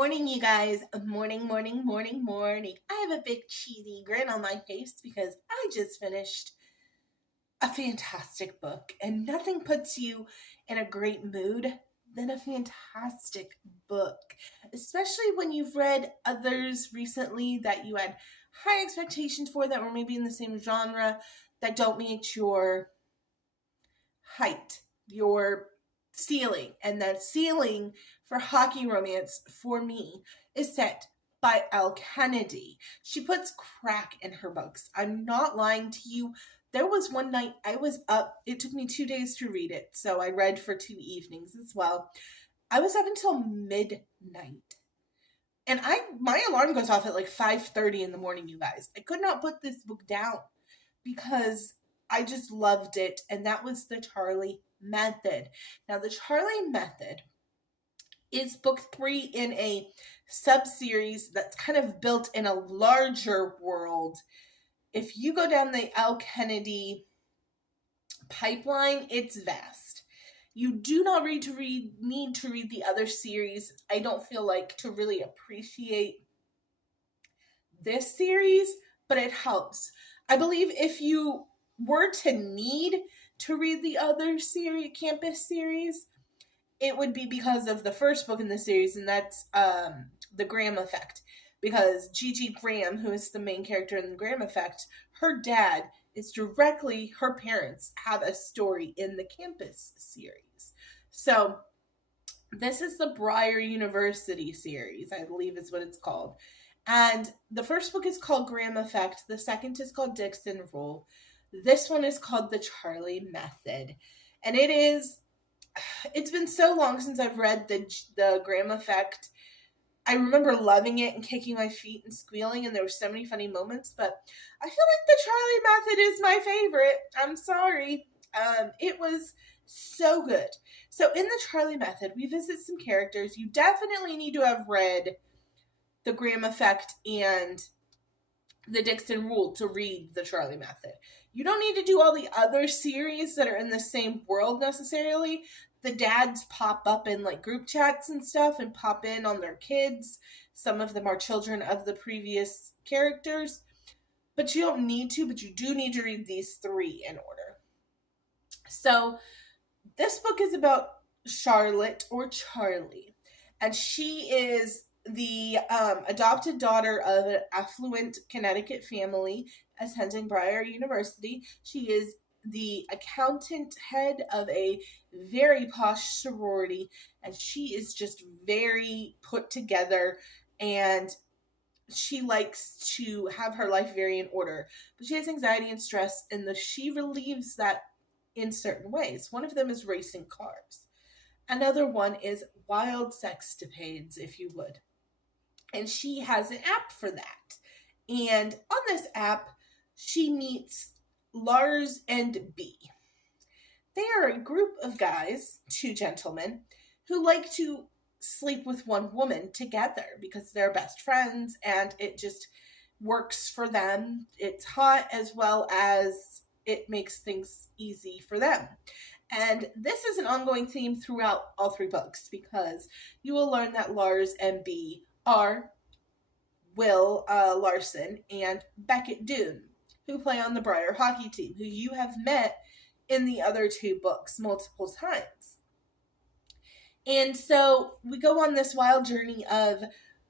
Morning, you guys. Morning, morning, morning, morning. I have a big cheesy grin on my face because I just finished a fantastic book, and nothing puts you in a great mood than a fantastic book, especially when you've read others recently that you had high expectations for that were maybe in the same genre that don't meet your height, your ceiling. And that ceiling for hockey romance for me is set by Elle Kennedy. She puts crack in her books. I'm not lying to you. There was one night I was up. It took me 2 days to read it, so I read for 2 evenings as well. I was up until midnight. And my alarm goes off at like 5:30 in the morning, you guys. I could not put this book down because I just loved it, and that was the Charlie Method. Now, the Charlie Method is book 3 in a sub-series that's kind of built in a larger world. If you go down the Elle Kennedy pipeline, it's vast. You do not need to read the other series, I don't feel like, to really appreciate this series, but it helps. I believe if you were to need to read the other campus series, it would be because of the first book in the series, and that's The Graham Effect. Because Gigi Graham, who is the main character in The Graham Effect, her dad is directly, her parents have a story in the campus series. So this is the Briar University series, I believe is what it's called. And the first book is called Graham Effect. The second is called Dixon Rule. This one is called The Charlie Method. And it's been so long since I've read the Graham Effect. I remember loving it and kicking my feet and squealing, and there were so many funny moments, but I feel like The Charlie Method is my favorite. I'm sorry. It was so good. So in The Charlie Method, we visit some characters. You definitely need to have read The Graham Effect and the Dixon Rule to read The Charlie Method. You don't need to do all the other series that are in the same world necessarily. The dads pop up in like group chats and stuff and pop in on their kids. Some of them are children of the previous characters. But you don't need to, but you do need to read these 3 in order. So this book is about Charlotte, or Charlie. And she is the adopted daughter of an affluent Connecticut family attending Briar University. She is the accountant head of a very posh sorority, and she is just very put together, and she likes to have her life very in order. But she has anxiety and stress, and she relieves that in certain ways. One of them is racing cars. Another one is wild sexcapades, if you would. And she has an app for that. And on this app, she meets Lars and B. They are a group of guys, 2 gentlemen, who like to sleep with one woman together because they're best friends and it just works for them. It's hot as well as it makes things easy for them. And this is an ongoing theme throughout all 3 books because you will learn that Lars and B are Will Larson and Beckett Doon, who play on the Briar hockey team, who you have met in the other 2 books multiple times. And so we go on this wild journey of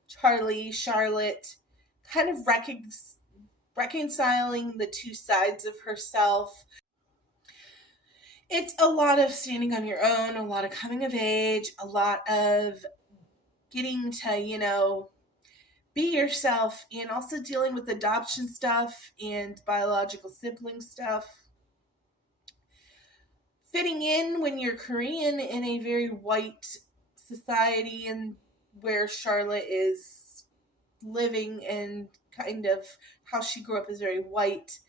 Charlie, Charlotte, kind of reconciling the 2 sides of herself. It's a lot of standing on your own, a lot of coming of age, a lot of getting to, be yourself, and also dealing with adoption stuff and biological sibling stuff. Fitting in when you're Korean in a very white society, and where Charlotte is living and kind of how she grew up is very white.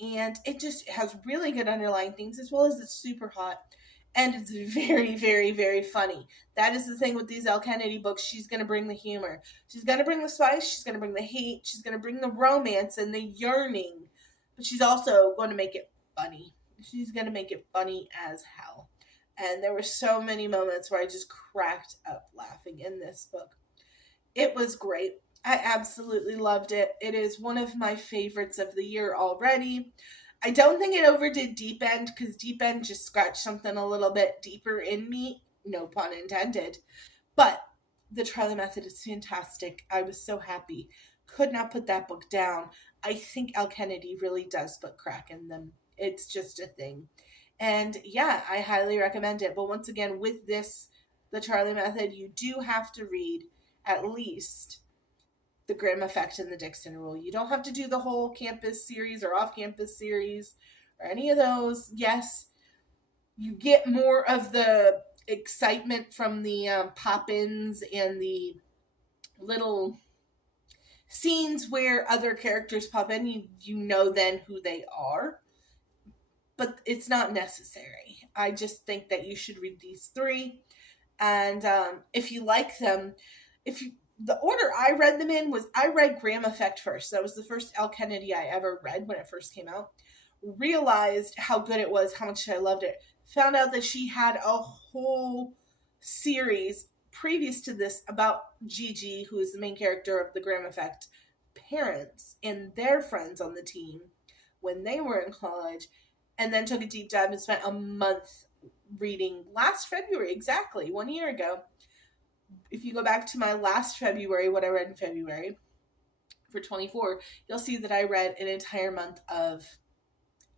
And it just has really good underlying themes, as well as it's super hot. And it's very, very, very funny. That is the thing with these Elle Kennedy books. She's going to bring the humor. She's going to bring the spice. She's going to bring the hate. She's going to bring the romance and the yearning. But she's also going to make it funny. She's going to make it funny as hell. And there were so many moments where I just cracked up laughing in this book. It was great. I absolutely loved it. It is one of my favorites of the year already. I don't think it overdid Deep End because Deep End just scratched something a little bit deeper in me, no pun intended. But the Charlie Method is fantastic. I was so happy. Could not put that book down. I think Elle Kennedy really does put crack in them. It's just a thing. And yeah, I highly recommend it. But once again, with this, the Charlie Method, you do have to read at least the Grimm Effect and the Dixon Rule. You don't have to do the whole campus series or off campus series or any of those. Yes, you get more of the excitement from the pop-ins and the little scenes where other characters pop in. You know then who they are, but it's not necessary. I just think that you should read these three, and if you like them, if you the order I read them in was I read Grimm Effect first. That was the first Elle Kennedy I ever read when it first came out. Realized how good it was, how much I loved it. Found out that she had a whole series previous to this about Gigi, who is the main character of the Grimm Effect, parents and their friends on the team when they were in college, and then took a deep dive and spent a month reading last February, exactly 1 year ago. If you go back to my last February, what I read in February for 24, you'll see that I read an entire month of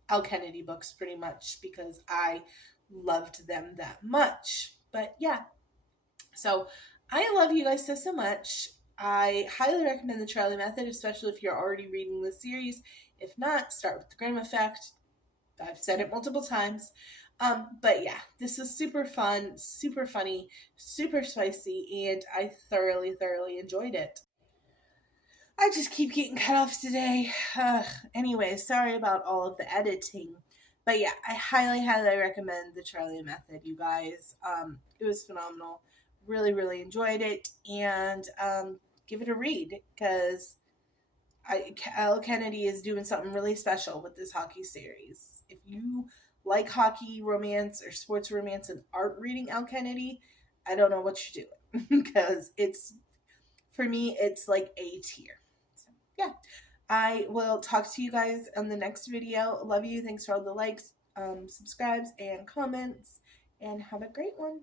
Elle Kennedy books pretty much because I loved them that much. But yeah, so I love you guys so much. I highly recommend the Charlie Method, especially if you're already reading the series. If not, start with the Grimm Effect. I've said it multiple times. But yeah, this is super fun, super funny, super spicy, and I thoroughly, thoroughly enjoyed it. I just keep getting cut off today. Anyway, sorry about all of the editing. But yeah, I highly, highly recommend the Charlie Method, you guys. It was phenomenal. Really, really enjoyed it. And give it a read because Elle Kennedy is doing something really special with this hockey series. If you like hockey romance or sports romance and aren't reading Elle Kennedy, I don't know what you're doing because it's, for me, it's like A tier. So, yeah, I will talk to you guys on the next video. Love you. Thanks for all the likes, subscribes, and comments, and have a great one.